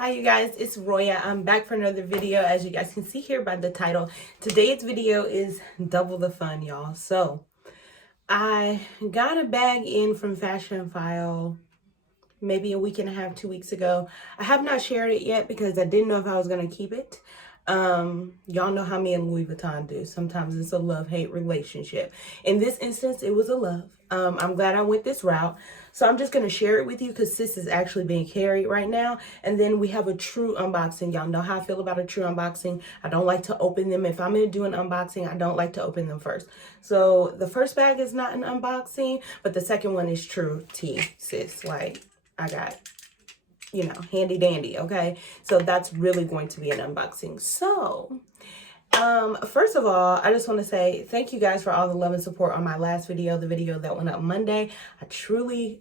Hi you guys, it's Roya. I'm back for another video. As you guys can see here by the title, today's video is double the fun, y'all. So I got a bag in from Fashion File maybe a week and a half, 2 weeks ago. I have not shared it yet because I didn't know if I was going to keep it. Y'all know how me and Louis Vuitton do. Sometimes it's a love-hate relationship. In this instance, it was a love. I'm glad I went this route. So I'm just going to share it with you because sis is actually being carried right now. And then we have a true unboxing. Y'all know how I feel about a true unboxing. I don't like to open them. If I'm going to do an unboxing, I don't like to open them first. So the first bag is not an unboxing, but the second one is true tea, sis. Like, I got, you know, handy dandy, okay? So that's really going to be an unboxing. So first of all, I just want to say thank you guys for all the love and support on my last video, the video that went up Monday. I truly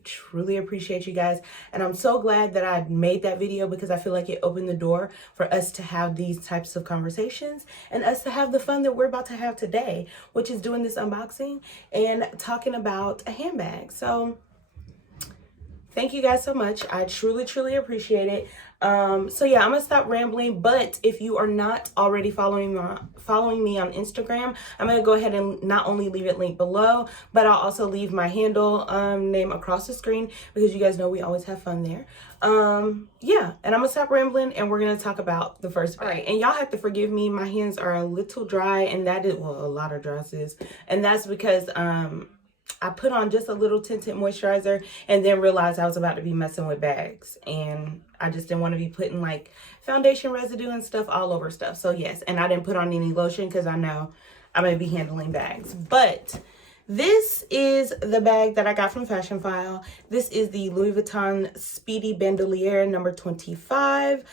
appreciate you guys, and I'm so glad that I made that video because I feel like it opened the door for us to have these types of conversations and us to have the fun that we're about to have today, which is doing this unboxing and talking about a handbag. So thank you guys so much. I truly appreciate it. So yeah, I'm gonna stop rambling, but if you are not already following me on Instagram, I'm gonna go ahead and not only leave it linked below, but I'll also leave my handle name across the screen because you guys know we always have fun there. Yeah, and I'm gonna stop rambling and we're gonna talk about the first bag. All right, and y'all have to forgive me, my hands are a little dry, and that is, well, a lot of dresses, and that's because I put on just a little tinted moisturizer and then realized I was about to be messing with bags. And I just didn't want to be putting like foundation residue and stuff all over stuff. So yes, and I didn't put on any lotion because I know I'm going to be handling bags. But this is the bag that I got from Fashion File. This is the Louis Vuitton Speedy Bandolier number 25.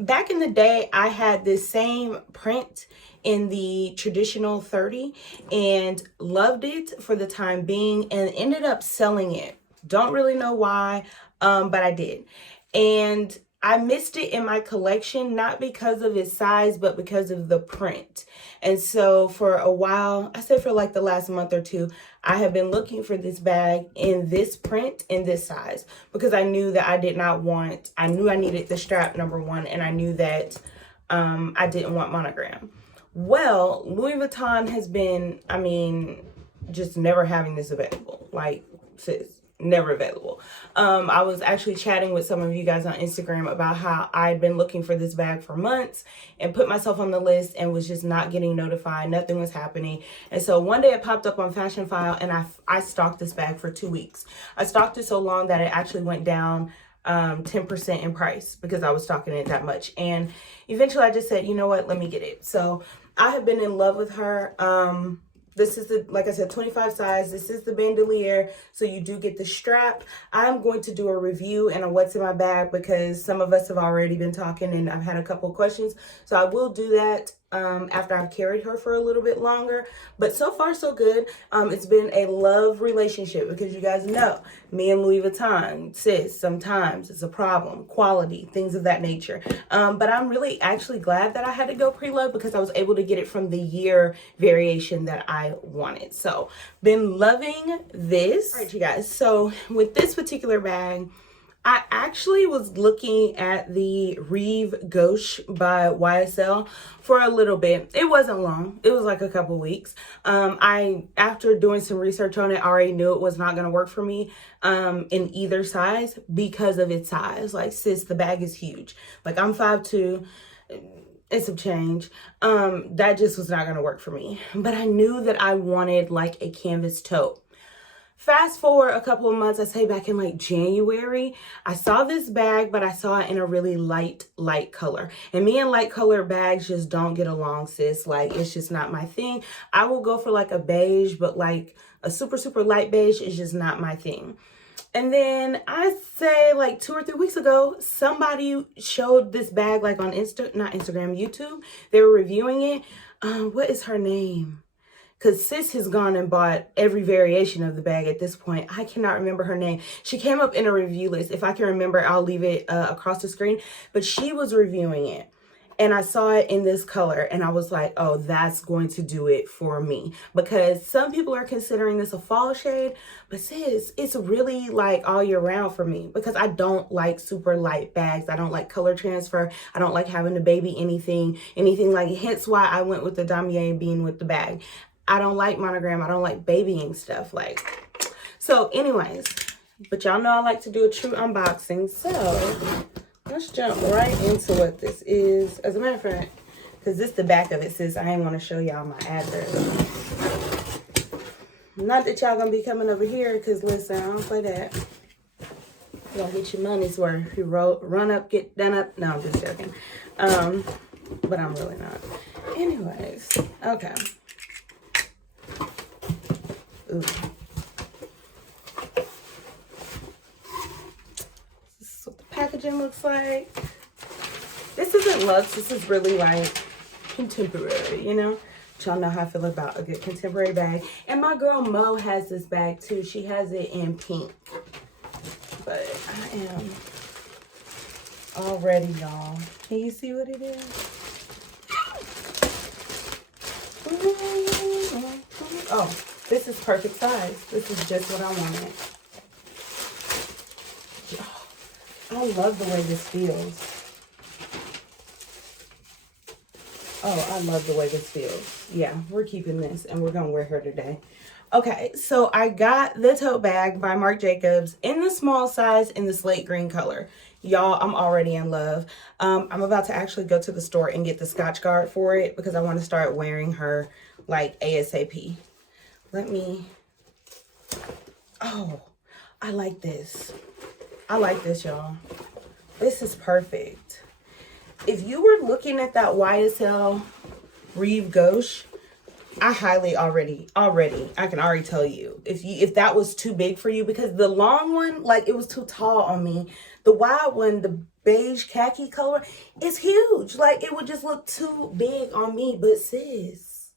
Back in the day, I had this same print in the traditional 30 and loved it for the time being and ended up selling it. Don't really know why, but I did. And I missed it in my collection, not because of its size, but because of the print. And so for a while, I say for like the last month or two, I have been looking for this bag in this print, in this size, because I knew that I knew I needed the strap, number one, and I knew that I didn't want monogram. Well, Louis Vuitton has been, I mean, just never having this available. Like, sis, never available. I was actually chatting with some of you guys on Instagram about how I'd been looking for this bag for months and put myself on the list and was just not getting notified. Nothing was happening. And so one day it popped up on Fashion File and I stalked this bag for 2 weeks. I stalked it so long that it actually went down 10% in price because I was stalking it that much. And eventually I just said, you know what, let me get it. So I have been in love with her. This is the, like I said, 25 size. This is the bandolier, so you do get the strap. I'm going to do a review and a what's in my bag because some of us have already been talking and I've had a couple of questions. So I will do that after I've carried her for a little bit longer. But so far, so good. It's been a love relationship because you guys know me and Louis Vuitton, sis, sometimes it's a problem, quality, things of that nature. But I'm really actually glad that I had to go pre-love because I was able to get it from the year variation that I wanted. So been loving this. All right, you guys. So with this particular bag, I actually was looking at the Rive Gauche by YSL for a little bit. It wasn't long. It was like a couple weeks. After doing some research on it, I already knew it was not going to work for me in either size because of its size. Like, sis, the bag is huge. Like, I'm 5'2". It's some change. That just was not going to work for me. But I knew that I wanted like a canvas tote. Fast forward a couple of months, I say back in like January, I saw this bag, but I saw it in a really light color. And me and light color bags just don't get along, sis. Like, it's just not my thing. I will go for like a beige, but like a super light beige is just not my thing. And then I say like 2 or 3 weeks ago, somebody showed this bag like on YouTube. They were reviewing it. What is her name? Because sis has gone and bought every variation of the bag at this point. I cannot remember her name. She came up in a review list. If I can remember, I'll leave it across the screen. But she was reviewing it. And I saw it in this color and I was like, oh, that's going to do it for me. Because some people are considering this a fall shade, but sis, it's really like all year round for me because I don't like super light bags. I don't like color transfer. I don't like having to baby anything like it. Hence why I went with the damier being with the bag. I don't like monogram. I don't like babying stuff like. So anyways, but y'all know I like to do a true unboxing. So let's jump right into what this is. As a matter of fact, because this is the back of it, sis, I ain't want to show y'all my address. Not that y'all gonna be coming over here, because listen, I don't play that. You gonna get your money's worth. You run up, get done up. No, I'm just joking. But I'm really not. Anyways, okay. Ooh. Packaging looks like. This isn't luxe. This is really like contemporary, you know. Y'all know how I feel about a good contemporary bag. And my girl Mo has this bag too. She has it in pink. But I am all ready, y'all. Can you see what it is? Oh, this is perfect size. This is just what I wanted. I love the way this feels. Oh, I love the way this feels. Yeah, we're keeping this and we're going to wear her today. Okay, so I got the tote bag by Marc Jacobs in the small size in the slate green color. Y'all, I'm already in love. I'm about to actually go to the store and get the Scotch Guard for it because I want to start wearing her like ASAP. Let me... Oh, I like this. I like this, y'all. This is perfect. If you were looking at that YSL Rive Gauche, I highly I can already tell you if that was too big for you, because the long one, like, it was too tall on me. The wide one, the beige khaki color, is huge. Like, it would just look too big on me. But sis,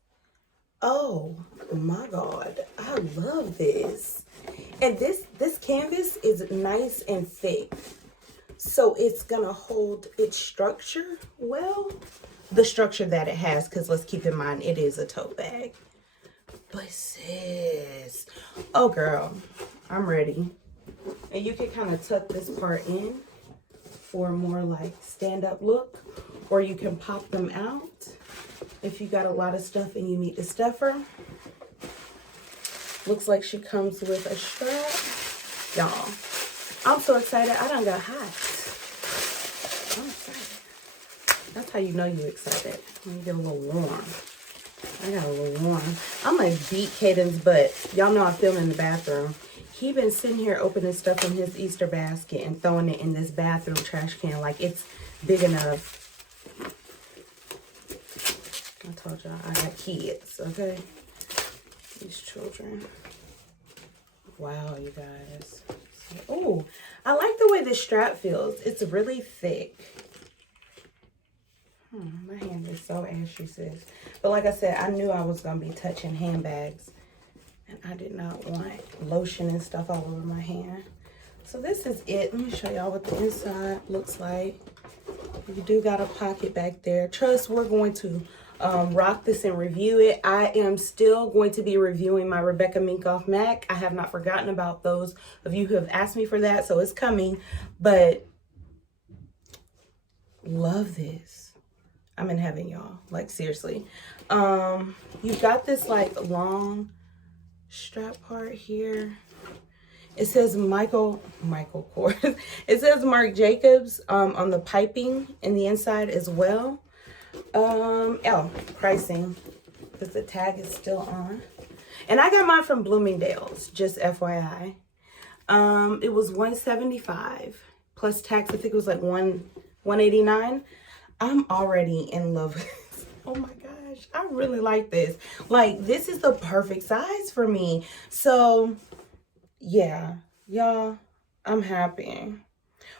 oh my God, I love this. And this canvas is nice and thick, so it's gonna hold its structure well, the structure that it has, because let's keep in mind it is a tote bag. But sis, oh girl, I'm ready. And you can kind of tuck this part in for a more like stand-up look, or you can pop them out if you got a lot of stuff and you need to stuff her. Looks like she comes with a strap. Y'all, I'm so excited. I done got hot. I'm excited. That's how you know you're excited. When you get a little warm. I got a little warm. I'm gonna beat Caden's butt. Y'all know I film in the bathroom. He been sitting here opening stuff in his Easter basket and throwing it in this bathroom trash can like it's big enough. I told y'all I got kids, okay? These children. Wow, you guys. Oh, I like the way this strap feels. It's really thick. My hand is so ashy, sis. But like I said, I knew I was going to be touching handbags. And I did not want lotion and stuff all over my hand. So this is it. Let me show y'all what the inside looks like. You do got a pocket back there. Trust, we're going to rock this and review it. I am still going to be reviewing my Rebecca Minkoff MAC. I have not forgotten about those of you who have asked me for that, so it's coming. But love this. I'm in heaven, y'all. Like, seriously. You've got this like long strap part here. It says Michael Kors. It says Marc Jacobs on the piping in the inside as well. Oh, pricing, because the tag is still on. And I got mine from Bloomingdale's, just FYI. It was $175 plus tax. I think it was like $189. I'm already in love with this. Oh my gosh, I really like this. Like, this is the perfect size for me. So yeah, y'all, I'm happy.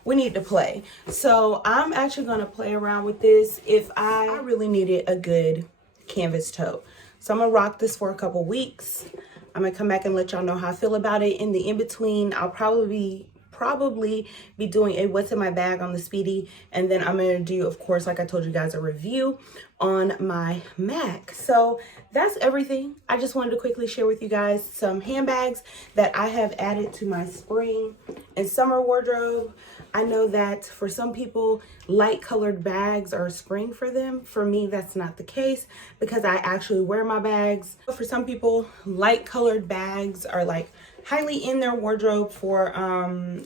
We need to play. So I'm actually going to play around with this. If I really needed a good canvas tote. So I'm going to rock this for a couple weeks. I'm going to come back and let y'all know how I feel about it. In the in-between, I'll probably probably be doing a what's in my bag on the Speedy, and then I'm going to do, of course, like I told you guys, a review on my Mac. So that's everything. I just wanted to quickly share with you guys some handbags that I have added to my spring and summer wardrobe. I know that for some people, light colored bags are spring for them. For me, that's not the case because I actually wear my bags. For some people, light colored bags are like highly in their wardrobe for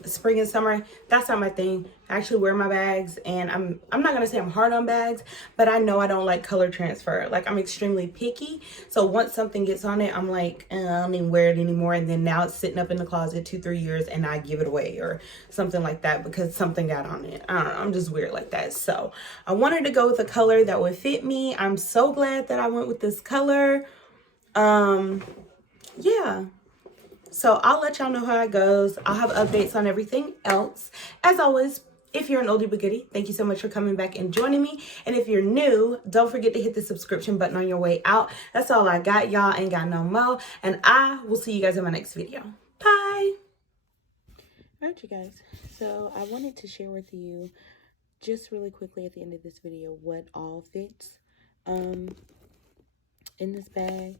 spring and summer. That's not my thing. I actually wear my bags, and I'm not gonna say I'm hard on bags, but I know I don't like color transfer. Like, I'm extremely picky, so once something gets on it, I'm like, I don't even wear it anymore, and then now it's sitting up in the closet 2-3 years and I give it away or something like that because something got on it. I don't know, I'm just weird like that. So I wanted to go with a color that would fit me. I'm so glad that I went with this color. Yeah. So I'll let y'all know how it goes. I'll have updates on everything else. As always, if you're an oldie but goodie, thank you so much for coming back and joining me. And if you're new, don't forget to hit the subscription button on your way out. That's all I got. Y'all ain't got no more. And I will see you guys in my next video. Bye. All right, you guys. So I wanted to share with you just really quickly at the end of this video what all fits in this bag.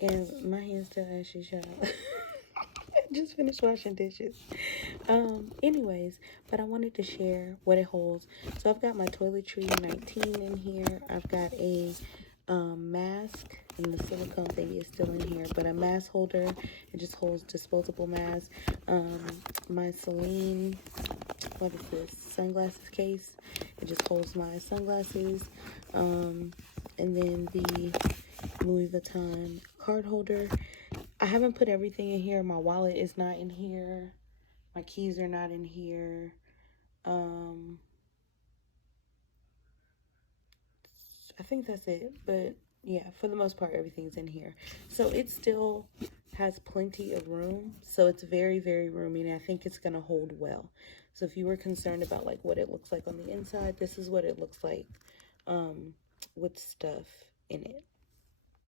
And my hand's still ashy, y'all. Just finished washing dishes. Anyways, but I wanted to share what it holds. So I've got my toiletry 19 in here. I've got a mask, and the silicone thing is still in here, but a mask holder. It just holds disposable masks. My Celine, what is this, sunglasses case. It just holds my sunglasses. And then the Louis Vuitton card holder. I haven't put everything in here. My wallet is not in here. My keys are not in here. I think that's it. But yeah, for the most part, everything's in here. So it still has plenty of room. So it's very, very roomy, and I think it's going to hold well. So if you were concerned about like what it looks like on the inside, this is what it looks like with stuff in it.